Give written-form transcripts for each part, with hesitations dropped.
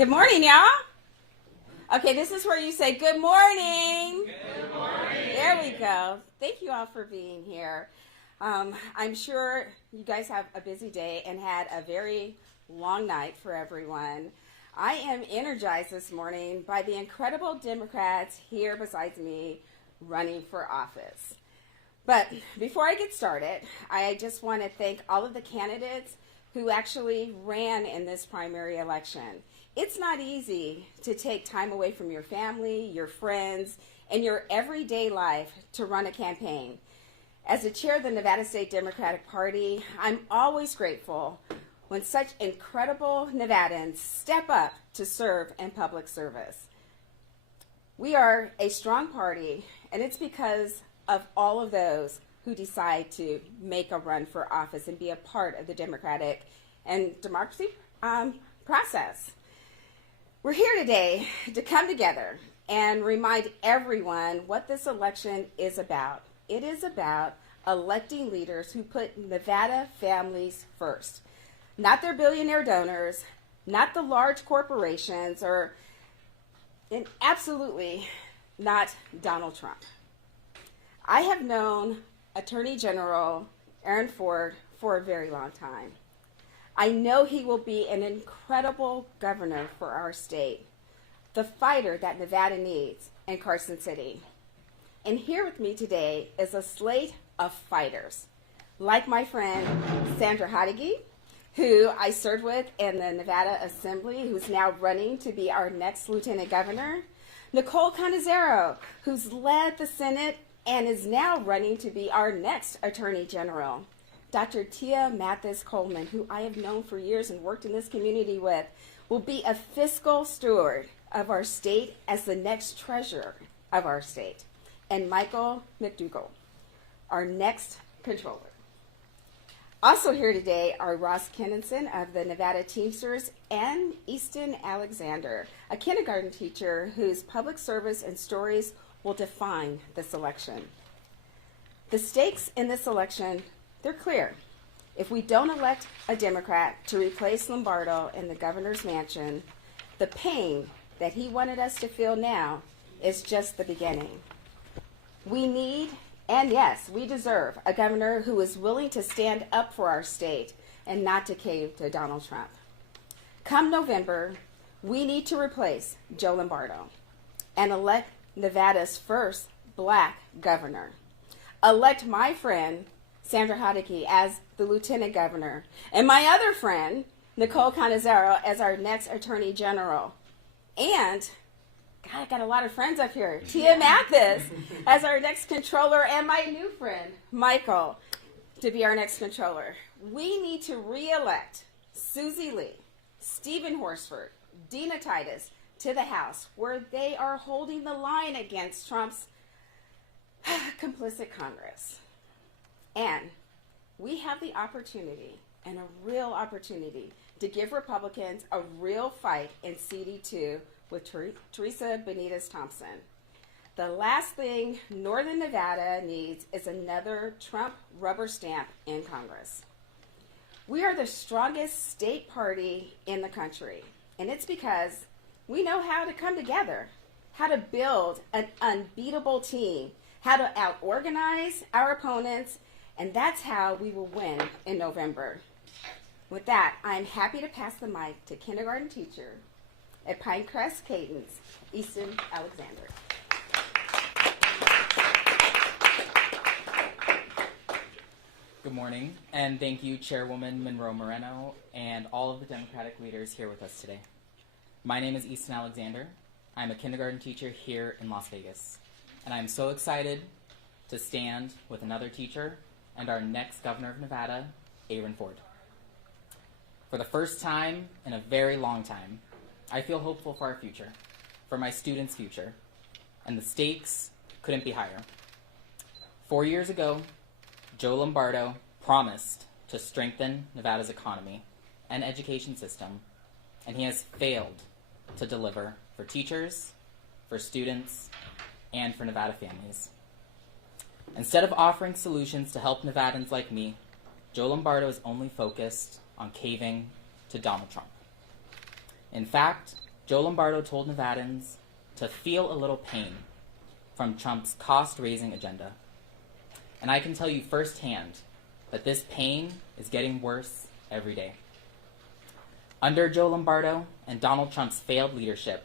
Good morning, y'all. Okay, this is where you say good morning. Good morning. There we go. Thank you all for being here. I'm sure you guys have a busy day and had a very long night for everyone. I am energized this morning by the incredible Democrats here besides me running for office. But before I get started, I just want to thank all of the candidates who actually ran in this primary election. It's not easy to take time away from your family, your friends, and your everyday life to run a campaign. As the chair of the Nevada State Democratic Party, I'm always grateful when such incredible Nevadans step up to serve in public service. We are a strong party, and it's because of all of those who decide to make a run for office and be a part of the democratic and democracy process. We're here today to come together and remind everyone what this election is about. It is about electing leaders who put Nevada families first, not their billionaire donors, not the large corporations, and absolutely not Donald Trump. I have known Attorney General Aaron Ford for a very long time. I know he will be an incredible governor for our state, the fighter that Nevada needs in Carson City. And here with me today is a slate of fighters, like my friend Sandra Hadeghi, who I served with in the Nevada Assembly, who's now running to be our next lieutenant governor, Nicole Canizero, who's led the Senate and is now running to be our next Attorney General. Dr. Tia Mathis Coleman, who I have known for years and worked in this community with, will be a fiscal steward of our state as the next treasurer of our state. And Michael McDougall, our next controller. Also here today are Ross Kennison of the Nevada Teamsters and Easton Alexander, a kindergarten teacher whose public service and stories will define this election. The stakes in this election, they're clear. If we don't elect a Democrat to replace Lombardo in the governor's mansion, the pain that he wanted us to feel now is just the beginning. We need, and yes, we deserve, a governor who is willing to stand up for our state and not to cave to Donald Trump. Come November, we need to replace Joe Lombardo and elect Nevada's first black governor. Elect my friend, Sandra Hadeghi, as the lieutenant governor, and my other friend, Nicole Canizero, as our next attorney general. And, God, I got a lot of friends up here. Tia Mathis as our next controller, and my new friend, Michael, to be our next controller. We need to re-elect Susie Lee, Stephen Horsford, Dina Titus to the House, where they are holding the line against Trump's complicit Congress. And we have the opportunity, and a real opportunity, to give Republicans a real fight in CD2 with Teresa Benitez Thompson. The last thing Northern Nevada needs is another Trump rubber stamp in Congress. We are the strongest state party in the country, and it's because we know how to come together, how to build an unbeatable team, how to out-organize our opponents, and that's how we will win in November. With that, I'm happy to pass the mic to kindergarten teacher at Pinecrest Cadence, Easton Alexander. Good morning, and thank you, Chairwoman Monroe-Moreno, and all of the Democratic leaders here with us today. My name is Easton Alexander. I'm a kindergarten teacher here in Las Vegas, and I'm so excited to stand with another teacher and our next governor of Nevada, Aaron Ford. For the first time in a very long time, I feel hopeful for our future, for my students' future, and the stakes couldn't be higher. 4 years ago, Joe Lombardo promised to strengthen Nevada's economy and education system, and he has failed to deliver for teachers, for students, and for Nevada families. Instead of offering solutions to help Nevadans like me, Joe Lombardo is only focused on caving to Donald Trump. In fact, Joe Lombardo told Nevadans to feel a little pain from Trump's cost-raising agenda. And I can tell you firsthand that this pain is getting worse every day. Under Joe Lombardo and Donald Trump's failed leadership,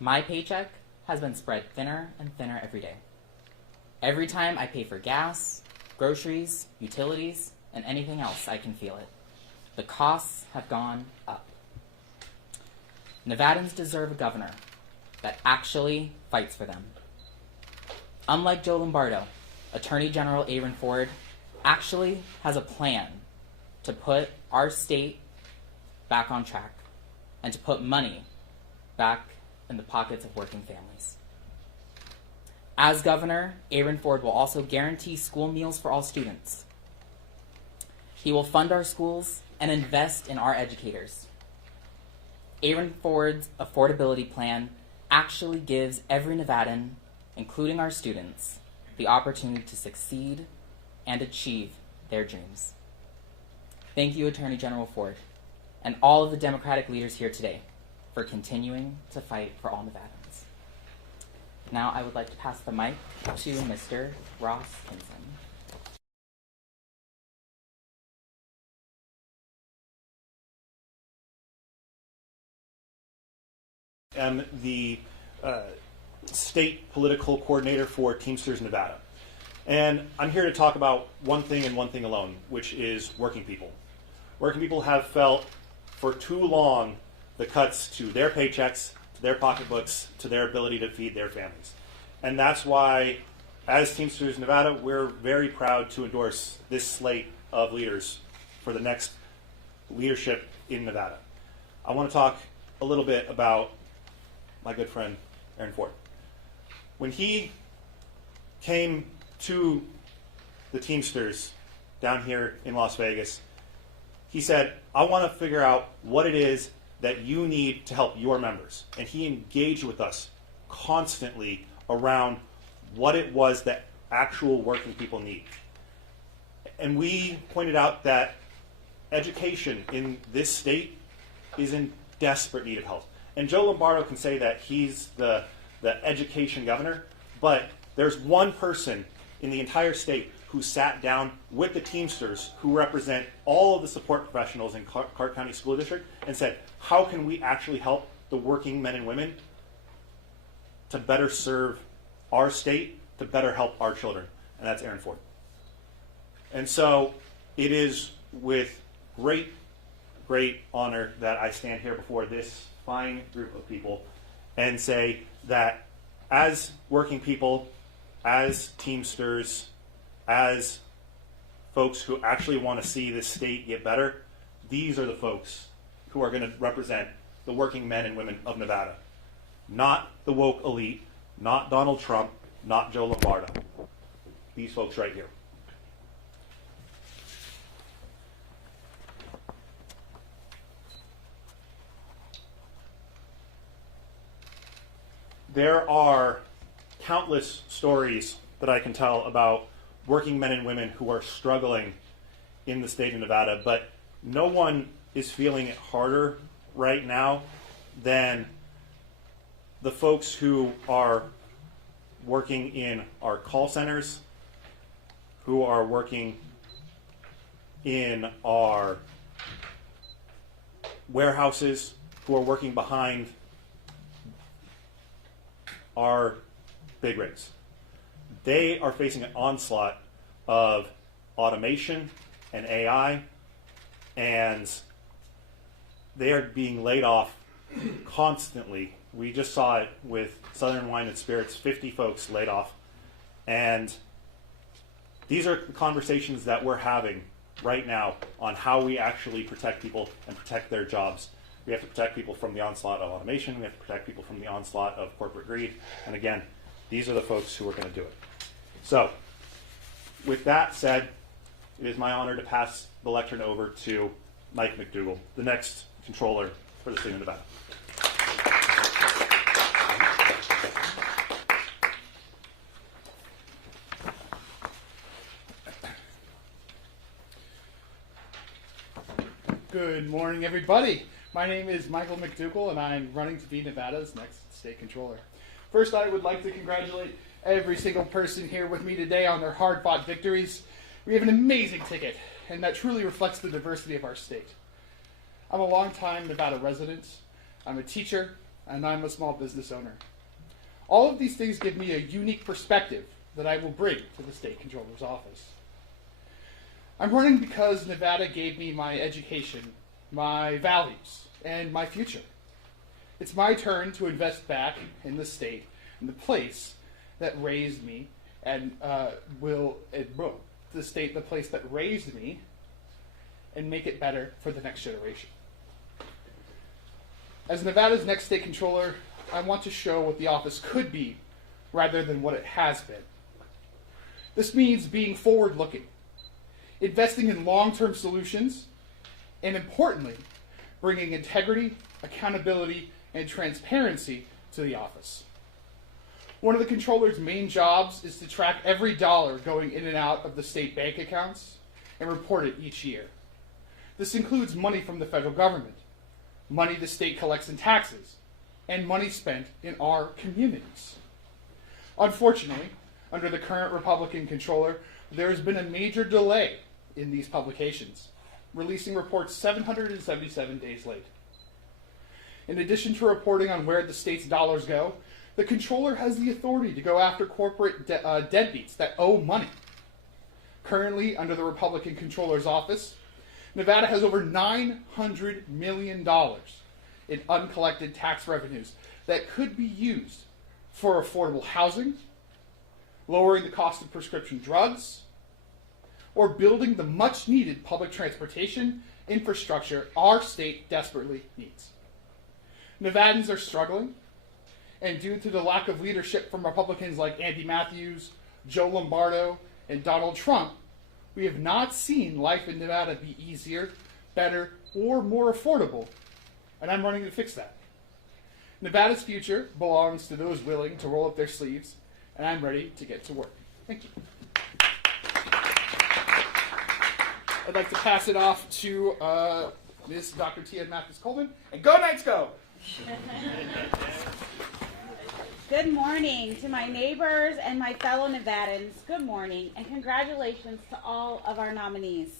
my paycheck has been spread thinner and thinner every day. Every time I pay for gas, groceries, utilities, and anything else, I can feel it. The costs have gone up. Nevadans deserve a governor that actually fights for them. Unlike Joe Lombardo, Attorney General Aaron Ford actually has a plan to put our state back on track and to put money back in the pockets of working families. As governor, Aaron Ford will also guarantee school meals for all students. He will fund our schools and invest in our educators. Aaron Ford's affordability plan actually gives every Nevadan, including our students, the opportunity to succeed and achieve their dreams. Thank you, Attorney General Ford, and all of the Democratic leaders here today for continuing to fight for all Nevadans. Now I would like to pass the mic to Mr. Ross Kinson. I'm the state political coordinator for Teamsters Nevada. And I'm here to talk about one thing and one thing alone, which is working people. Working people have felt for too long the cuts to their paychecks, to their pocketbooks, to their ability to feed their families. And that's why, as Teamsters Nevada, we're very proud to endorse this slate of leaders for the next leadership in Nevada. I want to talk a little bit about my good friend, Aaron Ford. When he came to the Teamsters down here in Las Vegas, he said, I want to figure out what it is that you need to help your members. And he engaged with us constantly around what it was that actual working people need. And we pointed out that education in this state is in desperate need of help. And Joe Lombardo can say that he's the education governor, but there's one person in the entire state who sat down with the Teamsters, who represent all of the support professionals in Clark County School District, and said, how can we actually help the working men and women to better serve our state, to better help our children? And that's Aaron Ford. And so it is with great, great honor that I stand here before this fine group of people and say that as working people, as Teamsters, as folks who actually want to see this state get better, these are the folks who are going to represent the working men and women of Nevada. Not the woke elite, not Donald Trump, not Joe Lombardo. These folks right here. There are countless stories that I can tell about working men and women who are struggling in the state of Nevada, but no one is feeling it harder right now than the folks who are working in our call centers, who are working in our warehouses, who are working behind our big rigs. They are facing an onslaught of automation and AI, and they are being laid off constantly. We just saw it with Southern Wine and Spirits, 50 folks laid off. And these are the conversations that we're having right now on how we actually protect people and protect their jobs. We have to protect people from the onslaught of automation. We have to protect people from the onslaught of corporate greed. And again, these are the folks who are going to do it. So, with that said, it is my honor to pass the lectern over to Mike McDougall, the next controller for the state of Nevada. Good morning, everybody. My name is Michael McDougall, and I'm running to be Nevada's next state controller. First, I would like to congratulate every single person here with me today on their hard-fought victories. We have an amazing ticket, and that truly reflects the diversity of our state. I'm a longtime Nevada resident, I'm a teacher, and I'm a small business owner. All of these things give me a unique perspective that I will bring to the state controller's office. I'm running because Nevada gave me my education, my values, and my future. It's my turn to invest back in the state, in the place that raised me, and the place that raised me, and make it better for the next generation. As Nevada's next state controller, I want to show what the office could be rather than what it has been. This means being forward-looking, investing in long-term solutions, and importantly, bringing integrity, accountability, and transparency to the office. One of the controller's main jobs is to track every dollar going in and out of the state bank accounts and report it each year. This includes money from the federal government, money the state collects in taxes, and money spent in our communities. Unfortunately, under the current Republican controller, there has been a major delay in these publications, releasing reports 777 days late. In addition to reporting on where the state's dollars go, the controller has the authority to go after corporate deadbeats that owe money. Currently, under the Republican controller's office, Nevada has over $900 million in uncollected tax revenues that could be used for affordable housing, lowering the cost of prescription drugs, or building the much-needed public transportation infrastructure our state desperately needs. Nevadans are struggling, and due to the lack of leadership from Republicans like Andy Matthews, Joe Lombardo, and Donald Trump, we have not seen life in Nevada be easier, better, or more affordable, and I'm running to fix that. Nevada's future belongs to those willing to roll up their sleeves, and I'm ready to get to work. Thank you. I'd like to pass it off to Ms. Dr. Tia Mathis-Coleman, and go Knights go! Good morning to my neighbors and my fellow Nevadans. Good morning, and congratulations to all of our nominees.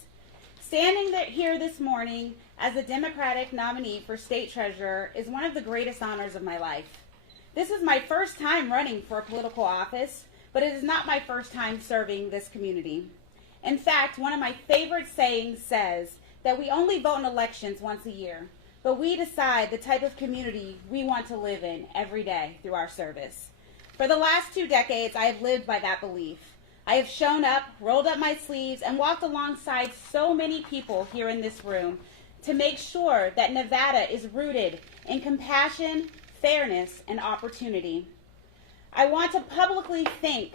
Standing here this morning as a Democratic nominee for state treasurer is one of the greatest honors of my life. This is my first time running for a political office, but it is not my first time serving this community. In fact, one of my favorite sayings says that we only vote in elections once a year, but we decide the type of community we want to live in every day through our service. For the last 2 decades, I have lived by that belief. I have shown up, rolled up my sleeves, and walked alongside so many people here in this room to make sure that Nevada is rooted in compassion, fairness, and opportunity. I want to publicly thank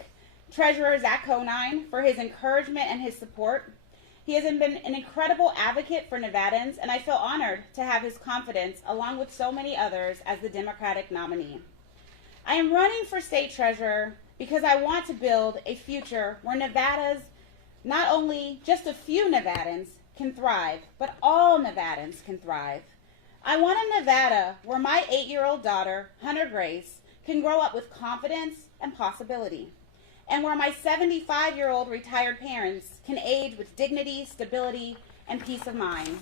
Treasurer Zach Conine for his encouragement and his support. He has been an incredible advocate for Nevadans, and I feel honored to have his confidence, along with so many others, as the Democratic nominee. I am running for state treasurer because I want to build a future where Nevada's, not only just a few Nevadans, can thrive, but all Nevadans can thrive. I want a Nevada where my 8-year-old daughter, Hunter Grace, can grow up with confidence and possibility, and where my 75-year-old retired parents can age with dignity, stability, and peace of mind.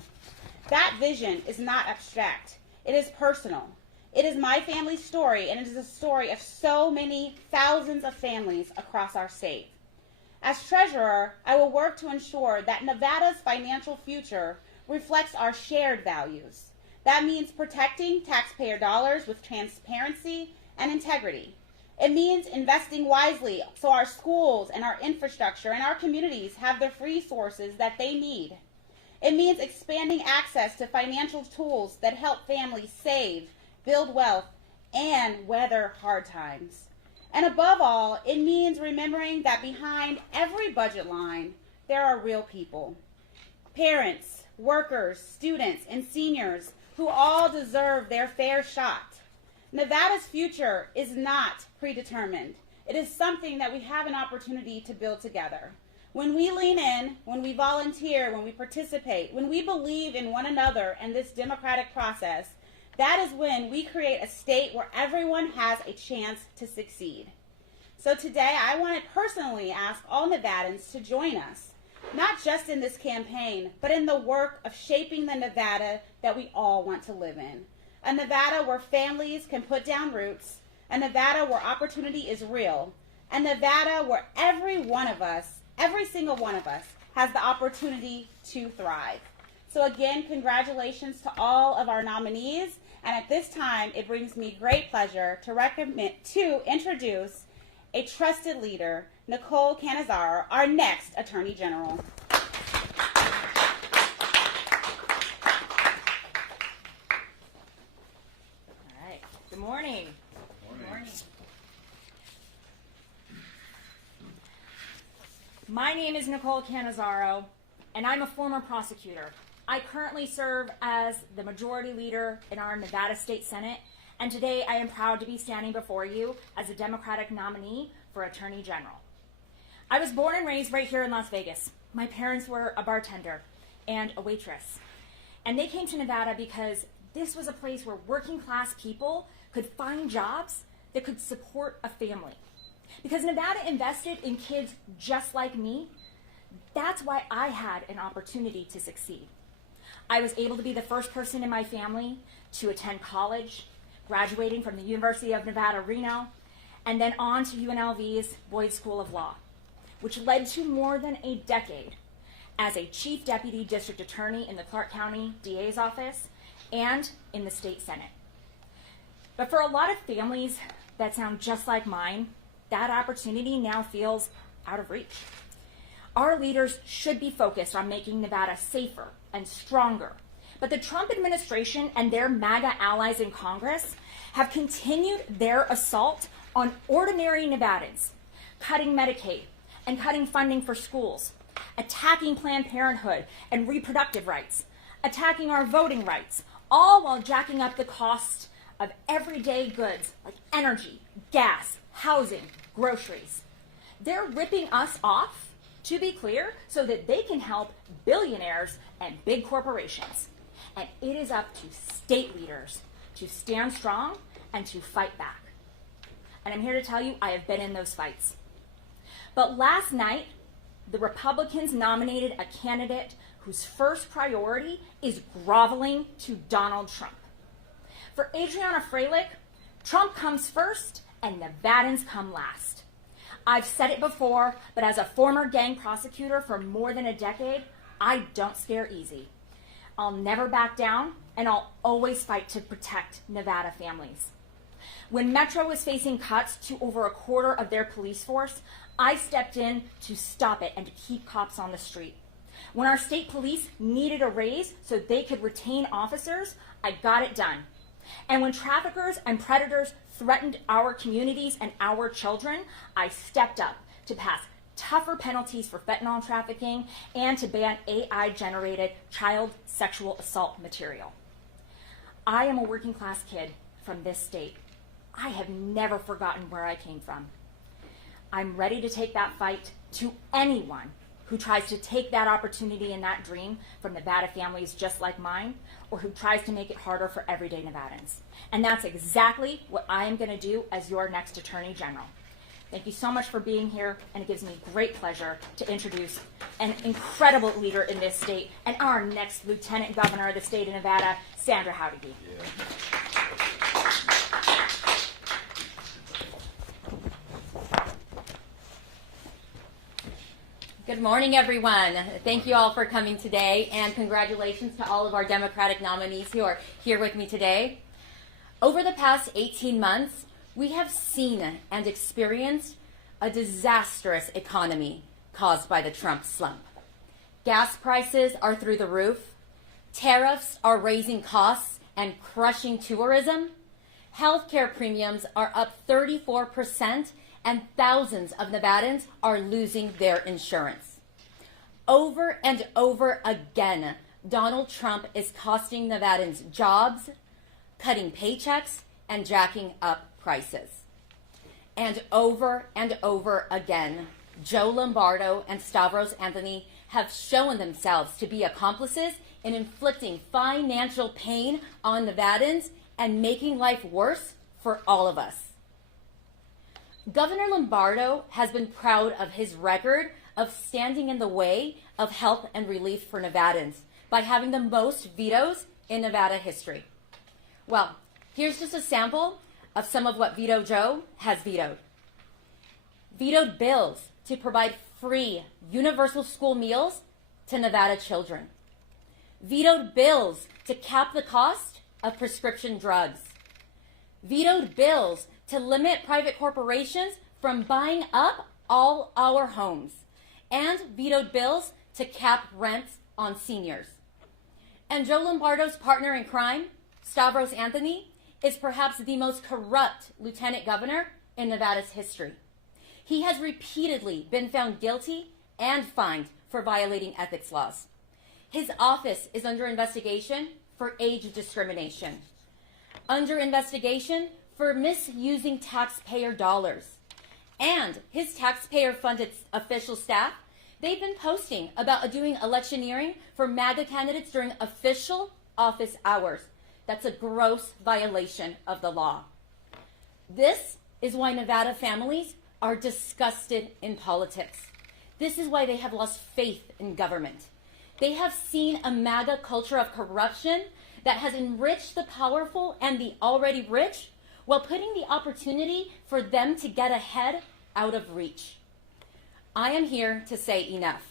That vision is not abstract. It is personal. It is my family's story, and it is the story of so many thousands of families across our state. As treasurer, I will work to ensure that Nevada's financial future reflects our shared values. That means protecting taxpayer dollars with transparency and integrity. It means investing wisely so our schools and our infrastructure and our communities have the resources that they need. It means expanding access to financial tools that help families save, build wealth, and weather hard times. And above all, it means remembering that behind every budget line, there are real people. Parents, workers, students, and seniors who all deserve their fair shot. Nevada's future is not predetermined. It is something that we have an opportunity to build together. When we lean in, when we volunteer, when we participate, when we believe in one another and this democratic process, that is when we create a state where everyone has a chance to succeed. So today, I want to personally ask all Nevadans to join us, not just in this campaign, but in the work of shaping the Nevada that we all want to live in. A Nevada where families can put down roots, a Nevada where opportunity is real, a Nevada where every single one of us, has the opportunity to thrive. So again, congratulations to all of our nominees, and at this time, it brings me great pleasure to introduce a trusted leader, Nicole Cannizzaro, our next Attorney General. All right. Good morning. Good morning. My name is Nicole Cannizzaro, and I'm a former prosecutor. I currently serve as the majority leader in our Nevada State Senate, and today I am proud to be standing before you as a Democratic nominee for Attorney General. I was born and raised right here in Las Vegas. My parents were a bartender and a waitress, and they came to Nevada because this was a place where working class people could find jobs that could support a family. Because Nevada invested in kids just like me, that's why I had an opportunity to succeed. I was able to be the first person in my family to attend college, graduating from the University of Nevada, Reno, and then on to UNLV's Boyd School of Law, which led to more than a decade as a Chief Deputy District Attorney in the Clark County DA's office and in the State Senate. But for a lot of families that sound just like mine, that opportunity now feels out of reach. Our leaders should be focused on making Nevada safer and stronger. But the Trump administration and their MAGA allies in Congress have continued their assault on ordinary Nevadans, cutting Medicaid and cutting funding for schools, attacking Planned Parenthood and reproductive rights, attacking our voting rights, all while jacking up the cost of everyday goods like energy, gas, housing, groceries. They're ripping us off, to be clear, so that they can help billionaires and big corporations. And it is up to state leaders to stand strong and to fight back. And I'm here to tell you, I have been in those fights. But last night, the Republicans nominated a candidate whose first priority is groveling to Donald Trump. For Adriana Freilich, Trump comes first and Nevadans come last. I've said it before, but as a former gang prosecutor for more than a decade, I don't scare easy. I'll never back down, and I'll always fight to protect Nevada families. When Metro was facing cuts to over a quarter of their police force, I stepped in to stop it and to keep cops on the street. When our state police needed a raise so they could retain officers, I got it done. And when traffickers and predators threatened our communities and our children, I stepped up to pass tougher penalties for fentanyl trafficking and to ban AI-generated child sexual assault material. I am a working class kid from this state. I have never forgotten where I came from. I'm ready to take that fight to anyone who tries to take that opportunity and that dream from Nevada families just like mine, or who tries to make it harder for everyday Nevadans. And that's exactly what I am going to do as your next Attorney General. Thank you so much for being here, and it gives me great pleasure to introduce an incredible leader in this state and our next Lieutenant Governor of the state of Nevada, Sandra Howdege. Good morning, everyone. Thank you all for coming today, and congratulations to all of our Democratic nominees who are here with me today. Over the past 18 months, we have seen and experienced a disastrous economy caused by the Trump slump. Gas prices are through the roof. Tariffs are raising costs and crushing tourism. Healthcare premiums are up 34%, and thousands of Nevadans are losing their insurance. Over and over again, Donald Trump is costing Nevadans jobs, cutting paychecks, and jacking up prices. And over again, Joe Lombardo and Stavros Anthony have shown themselves to be accomplices in inflicting financial pain on Nevadans and making life worse for all of us. Governor Lombardo has been proud of his record of standing in the way of help and relief for Nevadans by having the most vetoes in Nevada history. Well, here's just a sample of some of what Veto Joe has vetoed. Vetoed bills to provide free universal school meals to Nevada children. Vetoed bills to cap the cost of prescription drugs. Vetoed bills to limit private corporations from buying up all our homes. And vetoed bills to cap rents on seniors. And Joe Lombardo's partner in crime, Stavros Anthony, is perhaps the most corrupt lieutenant governor in Nevada's history. He has repeatedly been found guilty and fined for violating ethics laws. His office is under investigation for age discrimination, under investigation for misusing taxpayer dollars. And his taxpayer-funded official staff, they've been posting about doing electioneering for MAGA candidates during official office hours. That's a gross violation of the law. This is why Nevada families are disgusted in politics. This is why they have lost faith in government. They have seen a MAGA culture of corruption that has enriched the powerful and the already rich while putting the opportunity for them to get ahead out of reach. I am here to say enough.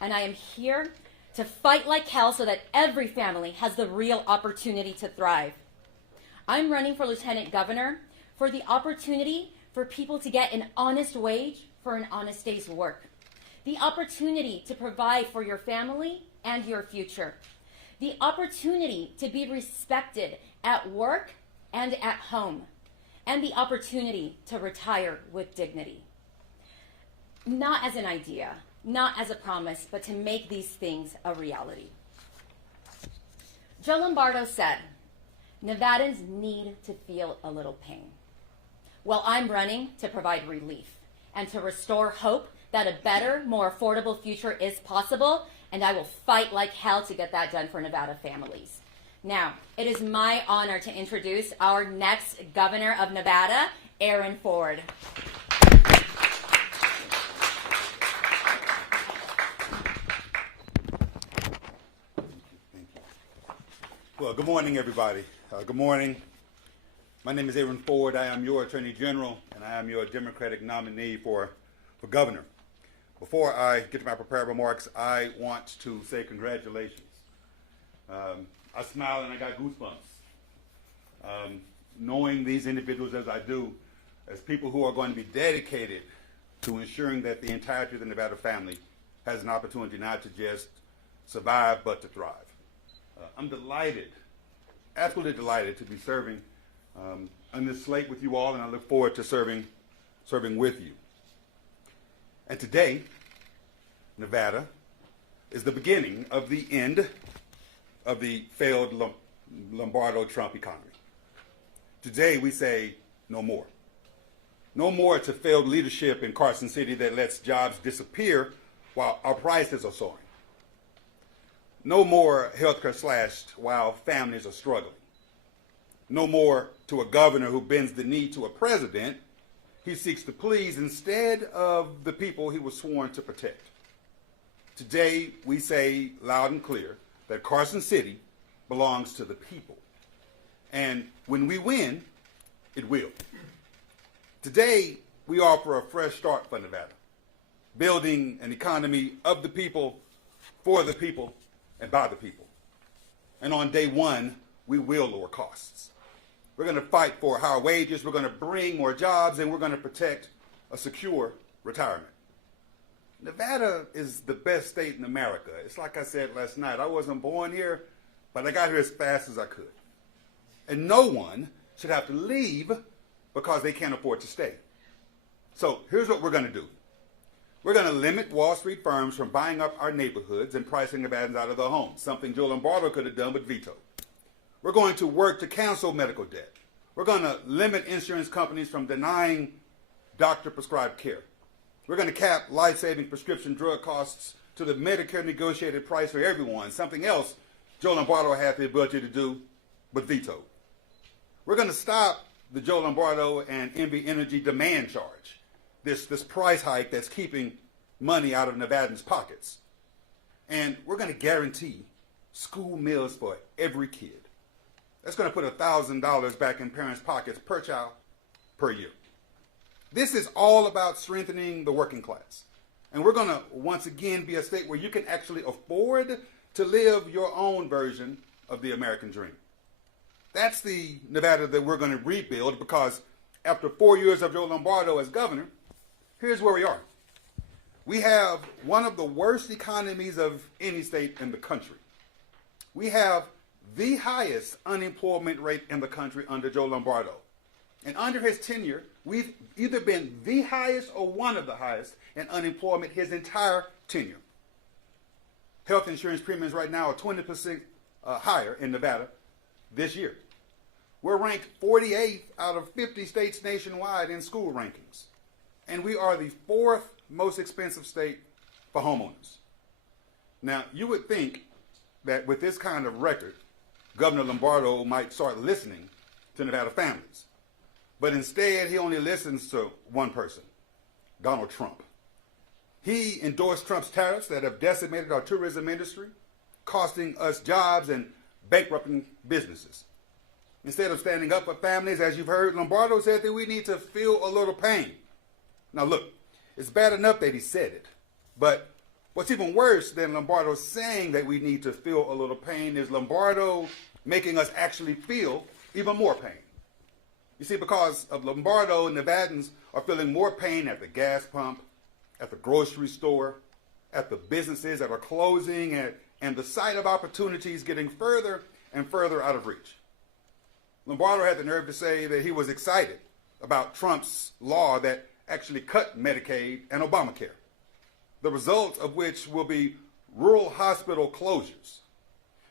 And I am here to fight like hell so that every family has the real opportunity to thrive. I'm running for lieutenant governor for the opportunity for people to get an honest wage for an honest day's work. The opportunity to provide for your family and your future. The opportunity to be respected at work and at home. And the opportunity to retire with dignity. Not as an idea, not as a promise, but to make these things a reality. Joe Lombardo said, Nevadans need to feel a little pain. Well, I'm running to provide relief and to restore hope that a better, more affordable future is possible, and I will fight like hell to get that done for Nevada families. Now, it is my honor to introduce our next governor of Nevada, Aaron Ford. Well, good morning, everybody. Good morning. My name is Aaron Ford. I am your Attorney General, and I am your Democratic nominee for governor. Before I get to my prepared remarks, I want to say congratulations. I smile and I got goosebumps. Knowing these individuals as I do, as people who are going to be dedicated to ensuring that the entirety of the Nevada family has an opportunity not to just survive, but to thrive. I'm delighted, absolutely delighted to be serving on this slate with you all, and I look forward to serving with you. And today, Nevada is the beginning of the end of the failed Lombardo-Trump economy. Today, we say no more. No more to failed leadership in Carson City that lets jobs disappear while our prices are soaring. No more healthcare slashed while families are struggling. No more to a governor who bends the knee to a president he seeks to please instead of the people he was sworn to protect. Today, we say loud and clear that Carson City belongs to the people. And when we win, it will. Today, we offer a fresh start for Nevada, building an economy of the people, for the people, and by the people. And on day one, we will lower costs. We're going to fight for higher wages, we're going to bring more jobs, and we're going to protect a secure retirement. Nevada is the best state in America. It's like I said last night, I wasn't born here, but I got here as fast as I could. And no one should have to leave because they can't afford to stay. So here's what we're going to do. We're going to limit Wall Street firms from buying up our neighborhoods and pricing Nevadans out of their homes, something Joe Lombardo could have done but vetoed. We're going to work to cancel medical debt. We're going to limit insurance companies from denying doctor-prescribed care. We're going to cap life-saving prescription drug costs to the Medicare negotiated price for everyone, something else Joe Lombardo had the ability to do, but vetoed. We're going to stop the Joe Lombardo and NV Energy demand charge, this price hike that's keeping money out of Nevadans' pockets. And we're going to guarantee school meals for every kid. That's going to put $1,000 back in parents' pockets per child per year. This is all about strengthening the working class. And we're going to once again be a state where you can actually afford to live your own version of the American dream. That's the Nevada that we're going to rebuild, because after 4 years of Joe Lombardo as governor, here's where we are. We have one of the worst economies of any state in the country. We have the highest unemployment rate in the country under Joe Lombardo. And under his tenure, we've either been the highest or one of the highest in unemployment his entire tenure. Health insurance premiums right now are 20% higher in Nevada this year. We're ranked 48th out of 50 states nationwide in school rankings. And we are the 4th most expensive state for homeowners. Now, you would think that with this kind of record, Governor Lombardo might start listening to Nevada families. But instead, he only listens to one person, Donald Trump. He endorsed Trump's tariffs that have decimated our tourism industry, costing us jobs and bankrupting businesses. Instead of standing up for families, as you've heard, Lombardo said that we need to feel a little pain. Now look, it's bad enough that he said it, but what's even worse than Lombardo saying that we need to feel a little pain is Lombardo making us actually feel even more pain. You see, because of Lombardo, Nevadans are feeling more pain at the gas pump, at the grocery store, at the businesses that are closing, and the sight of opportunities getting further and further out of reach. Lombardo had the nerve to say that he was excited about Trump's law that actually cut Medicaid and Obamacare, the result of which will be rural hospital closures,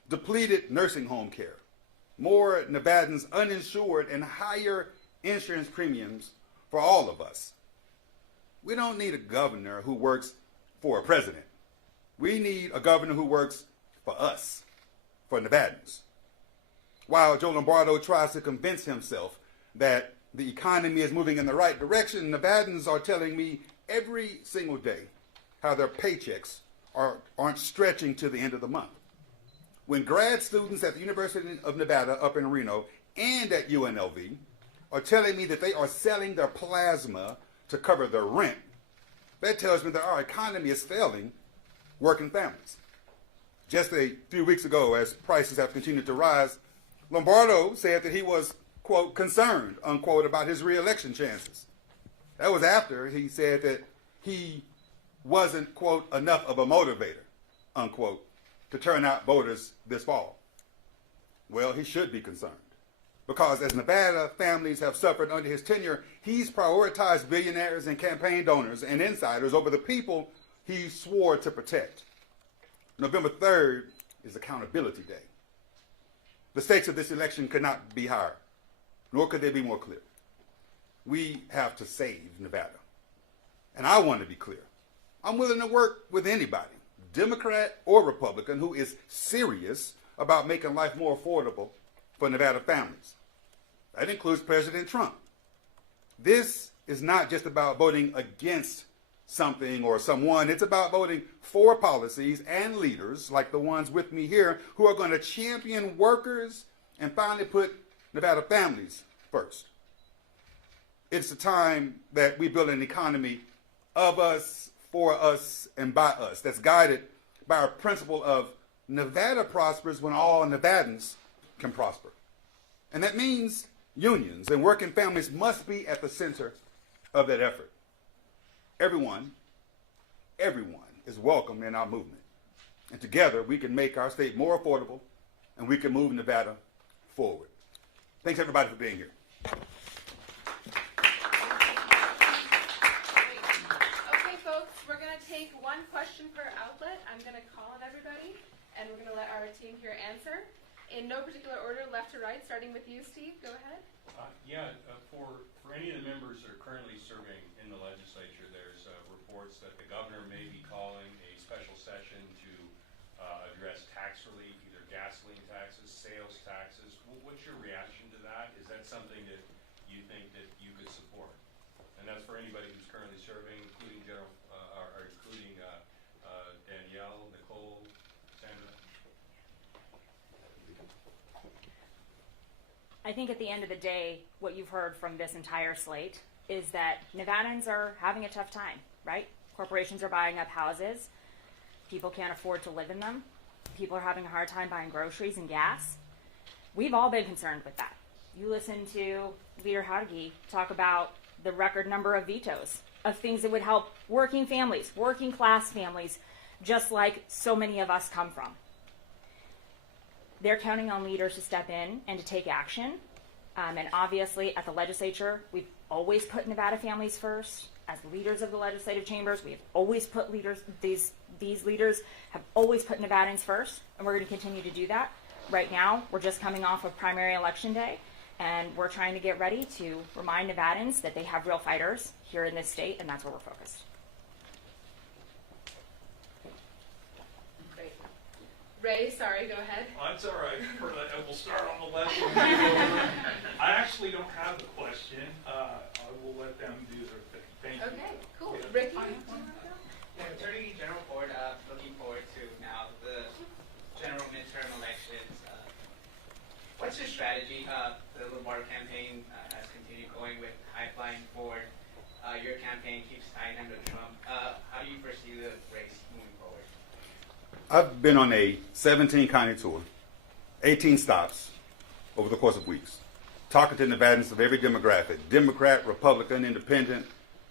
depleted nursing home care, more Nevadans uninsured, and higher insurance premiums for all of us. We don't need a governor who works for a president. We need a governor who works for us, for Nevadans. While Joe Lombardo tries to convince himself that the economy is moving in the right direction, Nevadans are telling me every single day how their paychecks aren't stretching to the end of the month. When grad students at the University of Nevada up in Reno and at UNLV are telling me that they are selling their plasma to cover their rent, that tells me that our economy is failing working families. Just a few weeks ago, as prices have continued to rise, Lombardo said that he was, quote, concerned, unquote, about his re-election chances. That was after he said that he wasn't, quote, enough of a motivator, unquote, to turn out voters this fall. Well, he should be concerned, because as Nevada families have suffered under his tenure, he's prioritized billionaires and campaign donors and insiders over the people he swore to protect. November 3rd is Accountability Day. The stakes of this election could not be higher, nor could they be more clear. We have to save Nevada. And I want to be clear. I'm willing to work with anybody, Democrat or Republican, who is serious about making life more affordable for Nevada families. That includes President Trump. This is not just about voting against something or someone. It's about voting for policies and leaders like the ones with me here who are going to champion workers and finally put Nevada families first. It's the time that we build an economy of us, for us, and by us that's guided by our principle of Nevada prospers when all Nevadans can prosper. And that means unions and working families must be at the center of that effort. Everyone is welcome in our movement. And together we can make our state more affordable and we can move Nevada forward. Thanks everybody for being here. Okay folks, we're going to take one question per outlet. I'm going to call on everybody and we're going to let our team here answer. In no particular order, left to right, starting with you, Steve. Go ahead. For any of the members that are currently serving in the legislature, there's a report reports that the governor may be calling a special session to address tax relief, either gasoline taxes, sales taxes. What's your reaction to that? Is that something that you think that you could support? And that's for anybody who's currently serving, including Danielle, Nicole, Sandra. I think at the end of the day, what you've heard from this entire slate is that Nevadans are having a tough time, right? Corporations are buying up houses. People can't afford to live in them. People are having a hard time buying groceries and gas. We've all been concerned with that. You listen to Leader Hautegui talk about the record number of vetoes of things that would help working families, working class families, just like so many of us come from. They're counting on leaders to step in and to take action. And obviously at the legislature, we've always put Nevada families first. As leaders of the legislative chambers, we have always put these leaders have always put Nevadans first, and we're going to continue to do that. Right now, we're just coming off of primary election day, and we're trying to get ready to remind Nevadans that they have real fighters here in this state, and that's where we're focused. Great. Ray, sorry, go ahead. That's all right. We'll start on the left. I actually don't have a question. I will let them do their thing. Thank you. Okay, cool. Ricky? Attorney General Ford, looking forward to now the general midterm elections. What's your strategy? The Lombardo campaign has continued going with high-flying Ford. Your campaign keeps tying under Trump. How do you foresee the race moving forward? I've been on a 17-county tour, 18 stops over the course of weeks, talking to Nevadans of every demographic, Democrat, Republican, Independent,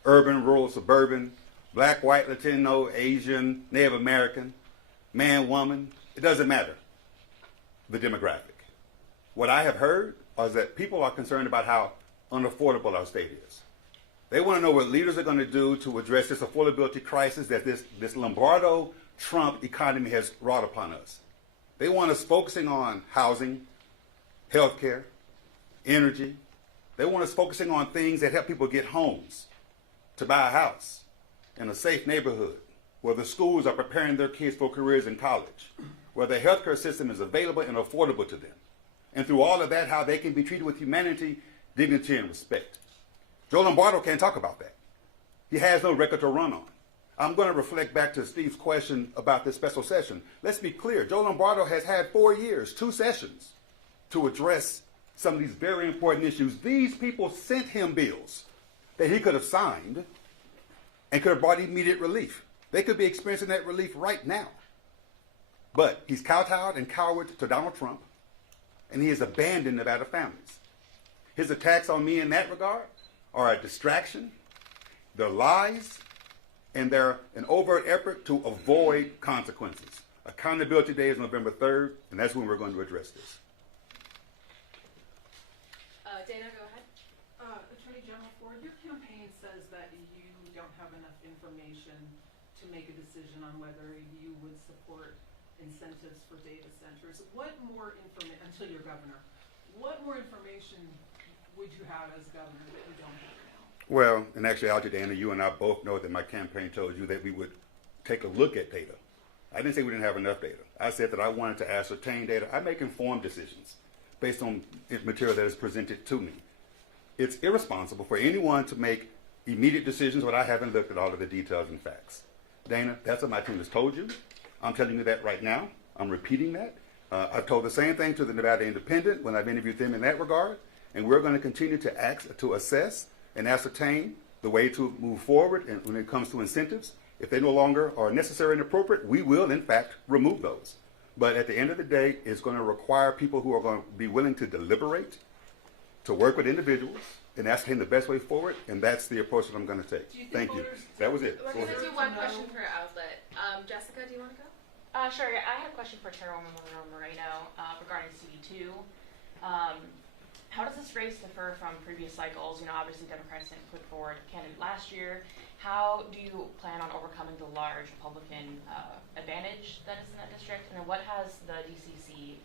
urban, rural, suburban, black, white, Latino, Asian, Native American, man, woman, it doesn't matter, the demographic. What I have heard is that people are concerned about how unaffordable our state is. They want to know what leaders are going to do to address this affordability crisis that this Lombardo-Trump economy has wrought upon us. They want us focusing on housing, healthcare, energy. They want us focusing on things that help people get homes, to buy a house in a safe neighborhood, where the schools are preparing their kids for careers in college, where the healthcare system is available and affordable to them. And through all of that, how they can be treated with humanity, dignity, and respect. Joe Lombardo can't talk about that. He has no record to run on. I'm going to reflect back to Steve's question about this special session. Let's be clear. Joe Lombardo has had 4 years, 2 sessions, to address some of these very important issues. These people sent him bills that he could have signed and could have brought immediate relief. They could be experiencing that relief right now. But he's kowtowed and cowered to Donald Trump, and he has abandoned Nevada families. His attacks on me in that regard are a distraction, they're lies, and they're an overt effort to avoid consequences. Accountability Day is November 3rd, and that's when we're going to address this. Dana, go ahead. Attorney General Ford, your campaign says that you don't have enough information to make a decision on whether you would support incentives for data centers. What more information, until you're governor, what more information would you have as governor that you don't have now? Well, in actuality, Dana, you and I both know that my campaign told you that we would take a look at data. I didn't say we didn't have enough data. I said that I wanted to ascertain data. I make informed decisions based on material that is presented to me. It's irresponsible for anyone to make immediate decisions when I haven't looked at all of the details and facts. Dana, that's what my team has told you. I'm telling you that right now. I'm repeating that. I've told the same thing to the Nevada Independent when I've interviewed them in that regard, and we're going to continue to assess and ascertain the way to move forward. And when it comes to incentives, if they no longer are necessary and appropriate, we will, in fact, remove those. But at the end of the day, it's going to require people who are going to be willing to deliberate, to work with individuals, and ascertain the best way forward, and that's the approach that I'm going to take. Thank you. That was it. We're going to do one question per outlet. Jessica, do you want to go? Sure. I had a question for Chairwoman Monroe-Moreno regarding CD2. How does this race differ from previous cycles? Obviously Democrats didn't put forward a candidate last year. How do you plan on overcoming the large Republican advantage that is in that district? And then what has the DCCC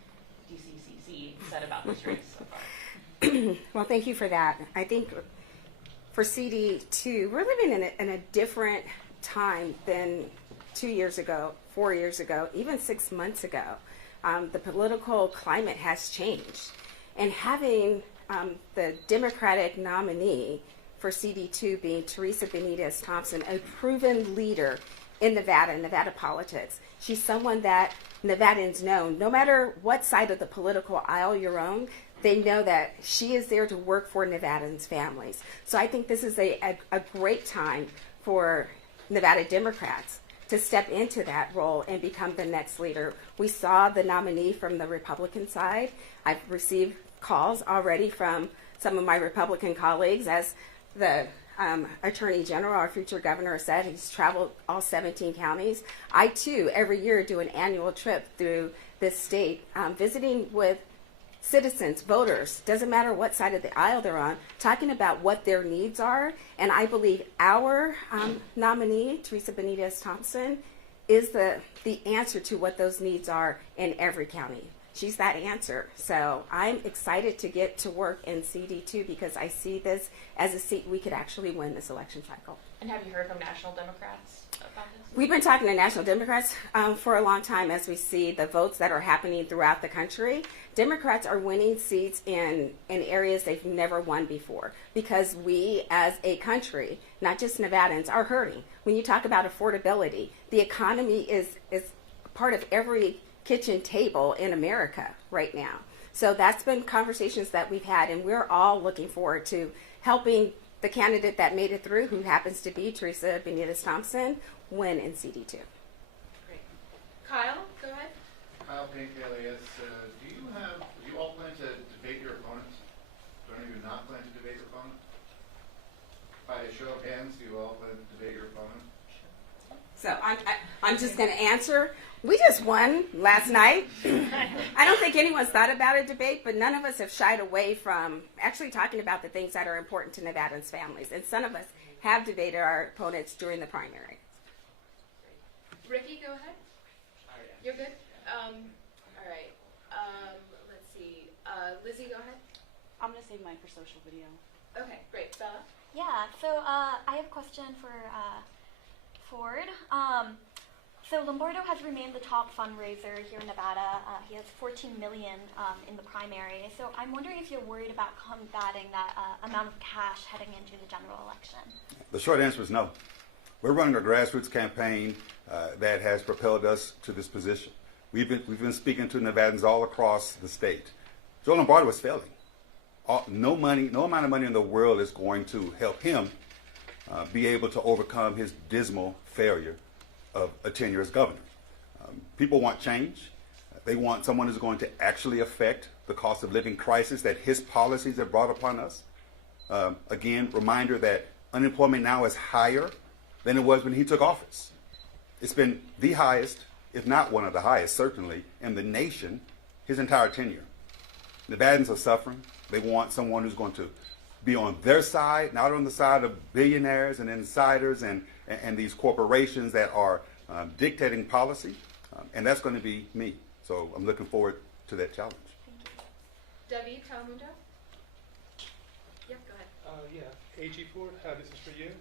said about this race so far? Well, thank you for that. I think for CD2, we're living in a different time than 2 years ago, 4 years ago, even 6 months ago. The political climate has changed. And having the Democratic nominee for CD2 being Teresa Benitez Thompson, a proven leader in Nevada politics. She's someone that Nevadans know. No matter what side of the political aisle you're on, they know that she is there to work for Nevadans' families. So I think this is a great time for Nevada Democrats to step into that role and become the next leader. We saw the nominee from the Republican side. I've received calls already from some of my Republican colleagues, as the Attorney General, our future governor, said. He's traveled all 17 counties. I, too, every year do an annual trip through this state, visiting with citizens, voters, doesn't matter what side of the aisle they're on, talking about what their needs are. And I believe our nominee, Teresa Benitez Thompson, is the answer to what those needs are in every county. She's that answer. So I'm excited to get to work in CD2 because I see this as a seat we could actually win this election cycle. And have you heard from National Democrats about this? We've been talking to National Democrats for a long time as we see the votes that are happening throughout the country. Democrats are winning seats in areas they've never won before because we as a country, not just Nevadans, are hurting. When you talk about affordability, the economy is part of every kitchen table in America right now. So that's been conversations that we've had, and we're all looking forward to helping the candidate that made it through, who happens to be Teresa Benitez Thompson, win in CD2. Great. Kyle, go ahead. Kyle Pink, LAS. Do you all plan to debate your opponents? Do any of you not plan to debate your opponent? By a show of hands, do you all plan to debate your opponent? So I'm just going to answer. We just won last night. I don't think anyone's thought about a debate, but none of us have shied away from actually talking about the things that are important to Nevadans' families. And some of us have debated our opponents during the primary. Ricky, go ahead. You're good? All right. Let's see. Lizzie, go ahead. I'm going to save mine for social video. Okay, great. Bella? Yeah, so I have a question for Ford. So Lombardo has remained the top fundraiser here in Nevada. He has $14 million in the primary. So I'm wondering if you're worried about combating that amount of cash heading into the general election. The short answer is no. We're running a grassroots campaign that has propelled us to this position. We've been speaking to Nevadans all across the state. Joe Lombardo was failing. No amount of money in the world is going to help him be able to overcome his dismal failure of a tenure as governor. People want change. They want someone who's going to actually affect the cost of living crisis that his policies have brought upon us. Again, reminder that unemployment now is higher than it was when he took office. It's been the highest, if not one of the highest, certainly, in the nation his entire tenure. Nevadans are suffering. They want someone who's going to be on their side, not on the side of billionaires and insiders and these corporations that are dictating policy, and that's going to be me. So I'm looking forward to that challenge. David Telemundo? Yeah, go ahead. Yeah, AG Ford, this is for you.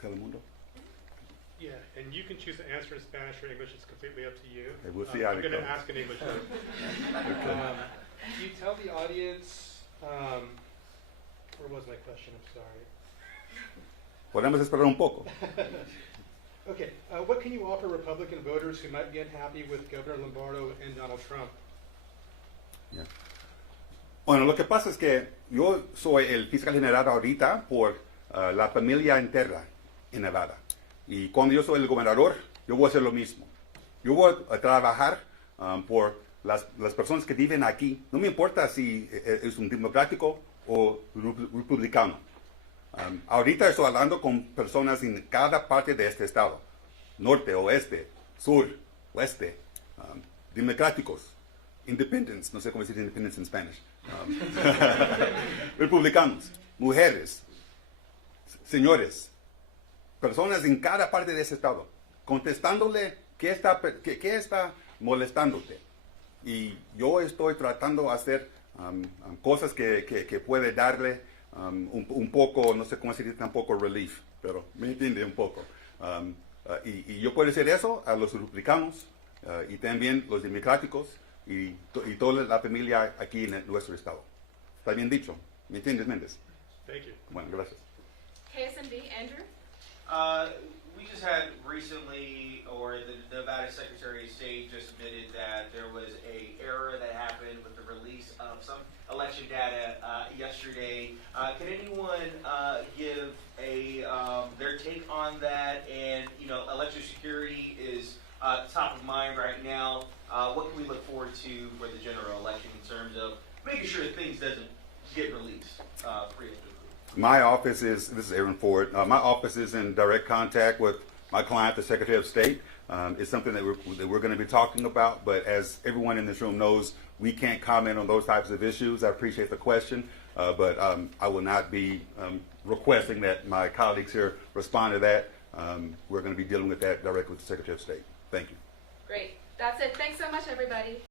Telemundo? Yeah, and you can choose to answer in Spanish or English. It's completely up to you. Okay, we'll see how I'm it going to goes. ask in English. Okay. Can you tell the audience, where was my question? I'm sorry. Podemos esperar un poco. Okay, what can you offer Republican voters who might be unhappy with Governor Lombardo and Donald Trump? Yeah. Bueno, lo que pasa es que yo soy el fiscal general ahorita por la familia entera en Nevada. Y cuando yo soy el gobernador, yo voy a hacer lo mismo. Yo voy a trabajar por las personas que viven aquí. No me importa si es un democrático o republicano. Ahorita estoy hablando con personas en cada parte de este estado. Norte, oeste, sur, oeste. Democráticos. Independents. No sé cómo decir independents en Spanish. Republicanos. Mujeres. Señores. Personas en cada parte de ese estado. Contestándole qué está molestándote. Y yo estoy tratando de hacer cosas que puede darle un poco, no sé cómo decir tampoco relief, pero me entiende un poco. Y yo puedo decir eso a los republicanos y también los democráticos y toda la familia aquí en nuestro estado. Está bien dicho. ¿Me entiendes, Méndez? Thank you. Bueno, gracias. KSMB, Andrew? We just had recently, or the Nevada Secretary of State just admitted that there was a error that happened with the release of some election data yesterday. Can anyone give their take on that? And election security is top of mind right now. What can we look forward to for the general election in terms of making sure that things doesn't get released preemptively? My office this is Aaron Ford. My office is in direct contact with my client, the Secretary of State. It's something that we're going to be talking about, but as everyone in this room knows, we can't comment on those types of issues. I appreciate the question, but I will not be requesting that my colleagues here respond to that. We're going to be dealing with that directly with the Secretary of State. Thank you. Great. That's it. Thanks so much, everybody.